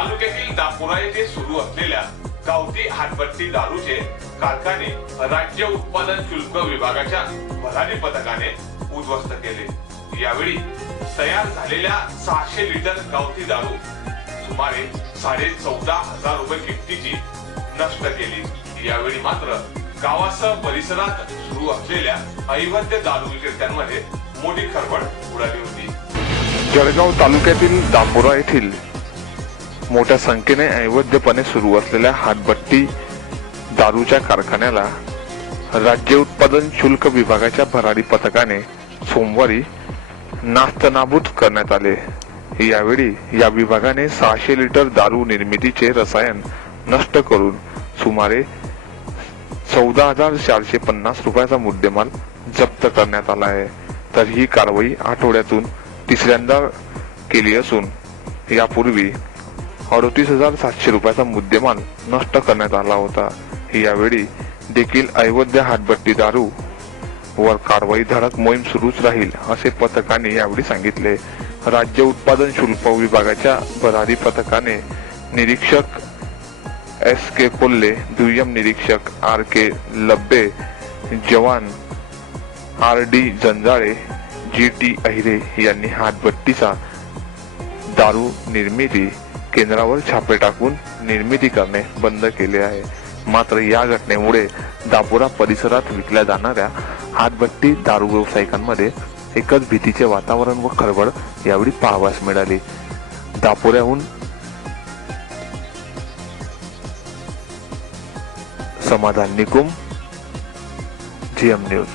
तालुक्यातील दापुरा येथे सुरू असलेल्या गावठी हातभट्टी दारूचे कारखाने राज्य उत्पादन शुल्क विभागाच्या भरारी पथकाने उद्ध्वस्त केले. यावेळी तयार झालेल्या सहाशे लिटर गावठी दारू सुमारे साडे चौदा हजार रुपये किमतीची नष्ट केली. यावेळी मात्र गावासह परिसरात सुरू असलेल्या अवैध दारू विक्रेत्यांमध्ये मोठी खरबड उडाली होती. जळगाव तालुक्यातील दापोरा येथील मोठ्या संख्येने अवैधपणे सुरू असलेल्या हातभट्टी दारूच्या कारखान्याला राज्य उत्पादन शुल्क विभागाच्या भरारी पथकाने सोमवारी नास्तनाबूत करण्यात आले. यावेळी या विभागाने सहाशे लिटर दारू निर्मितीचे रसायन नष्ट करून सुमारे चौदा हजार चारशे पन्नास रुपयाचा मुद्देमाल जप्त करण्यात आला आहे. तर ही कारवाई आठवड्यातून तिसऱ्यांदा केली असून यापूर्वी अडतीस हजार सातशे रुपयाचा मुद्देमाल नष्ट करण्यात आला होता. यावेळी देखील अयोध्या हातभट्टी दारू वर कारवाई धडक मोहीम सुरूच राहील असे पथकाने यावेळी सांगितले. राज्य उत्पादन शुल्क विभागाच्या भरारी पथकाने निरीक्षक एस के कोल्हे दुय्यम निरीक्षक आर के लब्बे जवान R D Janjale G T Ahire यांनी हातभट्टीचा दारू निर्मिती केंद्रावर छापे टाकून निर्मिती करणे बंद केले आहे. मात्र या घटनेमुळे दापोरा परिसरात विकल्या जाणाऱ्या हातभट्टी दारू व्यावसायिकांमध्ये एकच भीतीचे वातावरण व खळबळ यावेळी पाहावयास मिळाली. दापोऱ्याहून समाधान निकुम जीएम न्यूज.